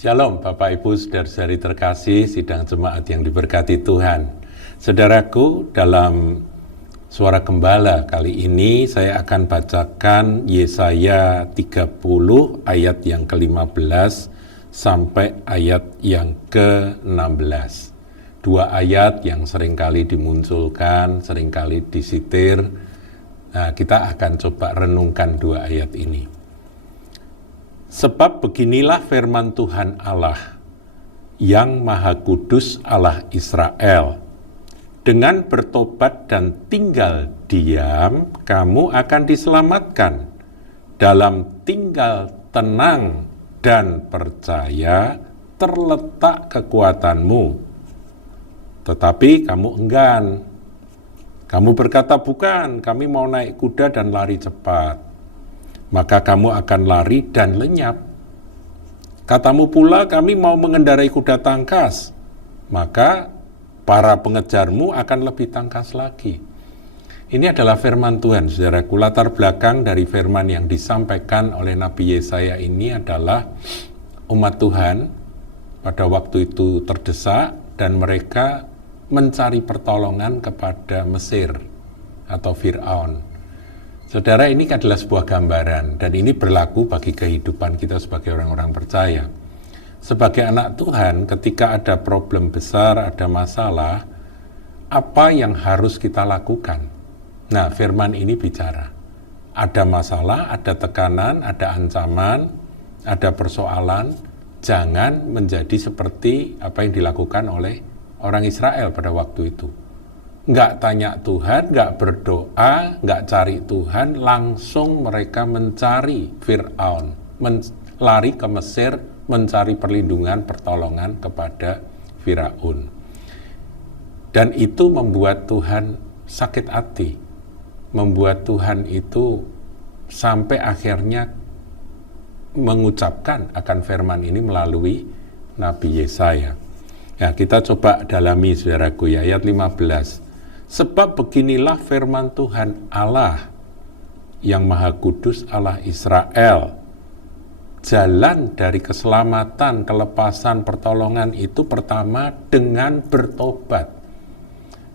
Shalom Bapak Ibu Saudara-saudari terkasih, sidang jemaat yang diberkati Tuhan. Saudaraku, dalam Suara Gembala kali ini saya akan bacakan Yesaya 30 ayat yang ke-15 sampai ayat yang ke-16. Dua ayat yang seringkali dimunculkan, seringkali disitir. Nah, kita akan coba renungkan dua ayat ini. Sebab beginilah firman Tuhan Allah, yang Maha Kudus Allah Israel. Dengan bertobat dan tinggal diam, kamu akan diselamatkan. Dalam tinggal tenang dan percaya terletak kekuatanmu. Tetapi kamu enggan. Kamu berkata, bukan, kami mau naik kuda dan lari cepat. Maka kamu akan lari dan lenyap. Katamu pula, kami mau mengendarai kuda tangkas. Maka para pengejarmu akan lebih tangkas lagi. Ini adalah firman Tuhan, saudaraku. Latar belakang dari firman yang disampaikan oleh Nabi Yesaya ini adalah umat Tuhan pada waktu itu terdesak dan mereka mencari pertolongan kepada Mesir atau Fir'aun. Saudara, ini adalah sebuah gambaran dan ini berlaku bagi kehidupan kita sebagai orang-orang percaya. Sebagai anak Tuhan, ketika ada problem besar, ada masalah, apa yang harus kita lakukan? Nah, firman ini bicara. Ada masalah, ada tekanan, ada ancaman, ada persoalan, jangan menjadi seperti apa yang dilakukan oleh orang Israel pada waktu itu. Nggak tanya Tuhan, nggak berdoa, nggak cari Tuhan, langsung mereka mencari Fir'aun, lari ke Mesir, mencari perlindungan, pertolongan kepada Firaun. Dan itu membuat Tuhan sakit hati, membuat Tuhan itu sampai akhirnya mengucapkan akan firman ini melalui Nabi Yesaya. Ya, kita coba dalami, saudaraku, ya, ayat 15. Sebab beginilah firman Tuhan Allah, yang Maha Kudus Allah Israel. Jalan dari keselamatan, kelepasan, pertolongan itu pertama dengan bertobat.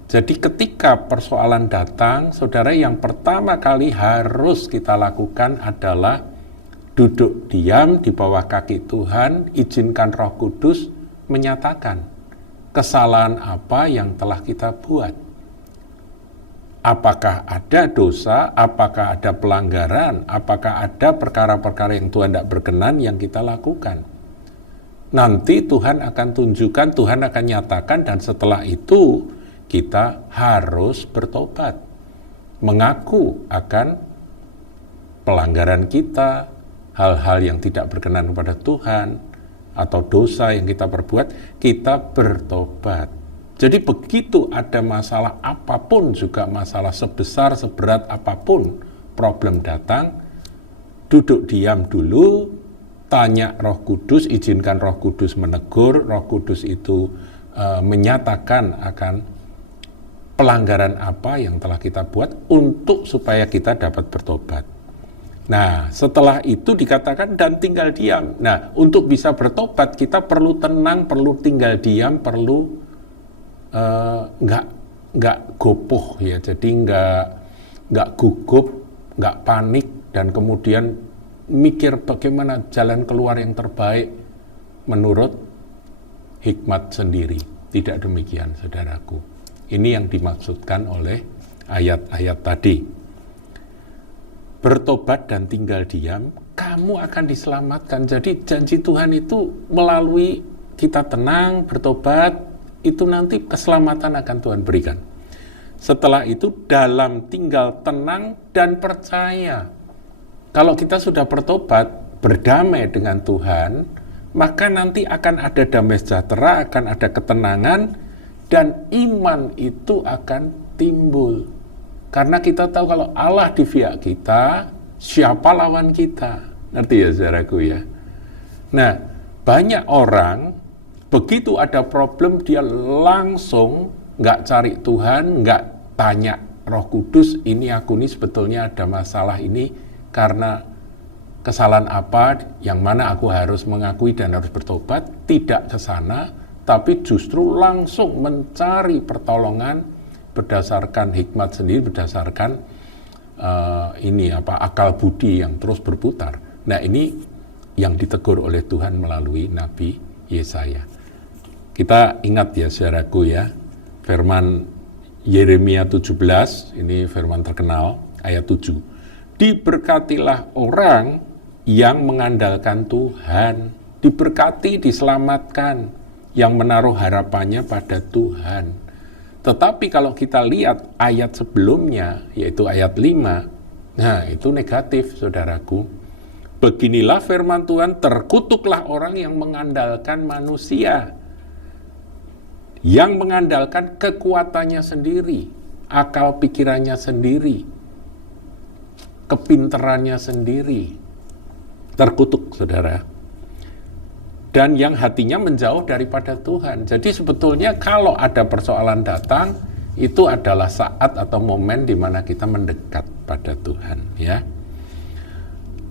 Jadi ketika persoalan datang, saudara, yang pertama kali harus kita lakukan adalah duduk diam di bawah kaki Tuhan, izinkan Roh Kudus menyatakan kesalahan apa yang telah kita buat. Apakah ada dosa, apakah ada pelanggaran, apakah ada perkara-perkara yang Tuhan tidak berkenan yang kita lakukan. Nanti Tuhan akan tunjukkan, Tuhan akan nyatakan, dan setelah itu kita harus bertobat. Mengaku akan pelanggaran kita, hal-hal yang tidak berkenan kepada Tuhan, atau dosa yang kita perbuat, kita bertobat. Jadi begitu ada masalah apapun, juga masalah sebesar, seberat apapun, problem datang, duduk diam dulu, tanya Roh Kudus, izinkan Roh Kudus menegur, Roh Kudus itu menyatakan akan pelanggaran apa yang telah kita buat untuk supaya kita dapat bertobat. Nah, setelah itu dikatakan dan tinggal diam. Nah, untuk bisa bertobat kita perlu tenang, perlu tinggal diam, perlu nggak gopoh, ya, jadi nggak gugup, nggak panik, dan kemudian mikir bagaimana jalan keluar yang terbaik menurut hikmat sendiri. Tidak demikian, saudaraku. Ini yang dimaksudkan oleh ayat-ayat tadi. Bertobat dan tinggal diam, kamu akan diselamatkan. Jadi janji Tuhan itu melalui kita tenang, bertobat, itu nanti keselamatan akan Tuhan berikan. Setelah itu dalam tinggal tenang dan percaya. Kalau kita sudah bertobat, berdamai dengan Tuhan, maka nanti akan ada damai sejahtera, akan ada ketenangan, dan iman itu akan timbul. Karena kita tahu kalau Allah di pihak kita, siapa lawan kita? Ngerti ya, saudaraku, ya? Nah, banyak orang begitu ada problem, dia langsung nggak cari Tuhan, nggak tanya Roh Kudus, ini aku ini sebetulnya ada masalah ini karena kesalahan apa yang mana aku harus mengakui dan harus bertobat, tidak ke sana, tapi justru langsung mencari pertolongan berdasarkan hikmat sendiri, berdasarkan akal budi yang terus berputar. Nah, ini yang ditegur oleh Tuhan melalui Nabi Yesaya. Kita ingat ya saudaraku ya, firman Yeremia 17, ini firman terkenal, ayat 7. Diberkatilah orang yang mengandalkan Tuhan, diberkati, diselamatkan, yang menaruh harapannya pada Tuhan. Tetapi kalau kita lihat ayat sebelumnya, yaitu ayat 5, nah itu negatif saudaraku. Beginilah firman Tuhan, terkutuklah orang yang mengandalkan manusia, yang mengandalkan kekuatannya sendiri, akal pikirannya sendiri, kepinterannya sendiri. Terkutuk, saudara. Dan yang hatinya menjauh daripada Tuhan. Jadi sebetulnya kalau ada persoalan datang, itu adalah saat atau momen di mana kita mendekat pada Tuhan, ya.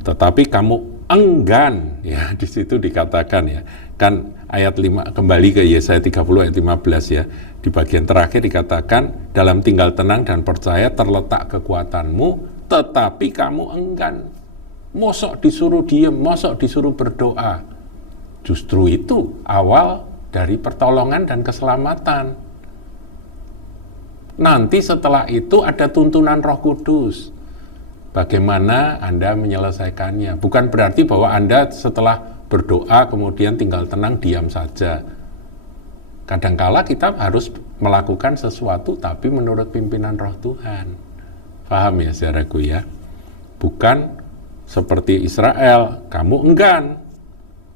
Tetapi kamu enggan, ya, di situ dikatakan ya. Kan ayat 5, kembali ke Yesaya 30 ayat 15 ya. Di bagian terakhir dikatakan, dalam tinggal tenang dan percaya terletak kekuatanmu, tetapi kamu enggan. Mosok disuruh diem, mosok disuruh berdoa. Justru itu awal dari pertolongan dan keselamatan. Nanti setelah itu ada tuntunan Roh Kudus. Bagaimana Anda menyelesaikannya. Bukan berarti bahwa Anda setelah berdoa kemudian tinggal tenang, diam saja. Kadangkala kita harus melakukan sesuatu tapi menurut pimpinan Roh Tuhan. Paham ya saudaraku ya? Bukan seperti Israel, kamu enggan.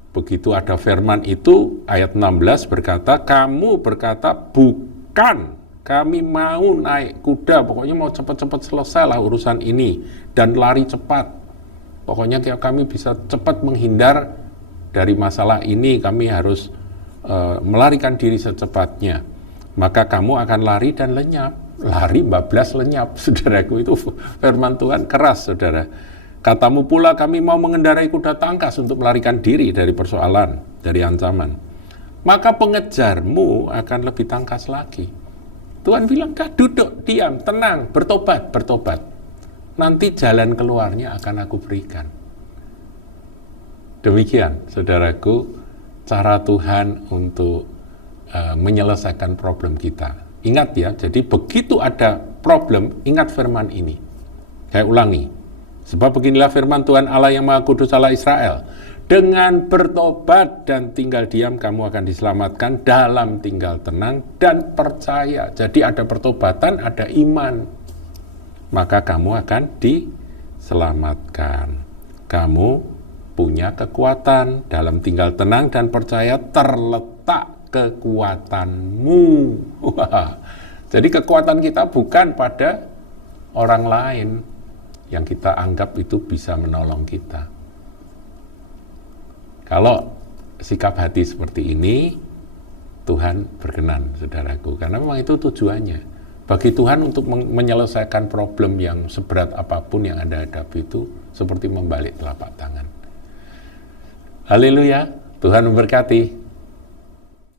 Begitu ada firman itu, ayat 16 berkata, kamu berkata, bukan, kami mau naik kuda, pokoknya mau cepat-cepat selesai lah urusan ini, dan lari cepat. Pokoknya kami bisa cepat menghindar dari masalah ini, kami harus melarikan diri secepatnya. Maka kamu akan lari dan lenyap. Lari bablas lenyap, saudaraku, itu firman Tuhan keras, saudara. Katamu pula kami mau mengendarai kuda tangkas untuk melarikan diri dari persoalan, dari ancaman. Maka pengejarmu akan lebih tangkas lagi. Tuhan bilang, duduk, diam, tenang, bertobat, bertobat. Nanti jalan keluarnya akan aku berikan. Demikian, saudaraku, cara Tuhan untuk menyelesaikan problem kita. Ingat ya, jadi begitu ada problem, ingat firman ini. Saya ulangi. Sebab beginilah firman Tuhan Allah yang Maha Kudus, Allah Israel. Dengan bertobat dan tinggal diam, kamu akan diselamatkan dalam tinggal tenang dan percaya. Jadi ada pertobatan, ada iman. Maka kamu akan diselamatkan. Kamu punya kekuatan. Dalam tinggal tenang dan percaya terletak kekuatanmu. Wah. Jadi kekuatan kita bukan pada orang lain yang kita anggap itu bisa menolong kita. Kalau sikap hati seperti ini, Tuhan berkenan, saudaraku, karena memang itu tujuannya. Bagi Tuhan untuk menyelesaikan problem yang seberat apapun yang Anda hadapi itu seperti membalik telapak tangan. Haleluya, Tuhan memberkati.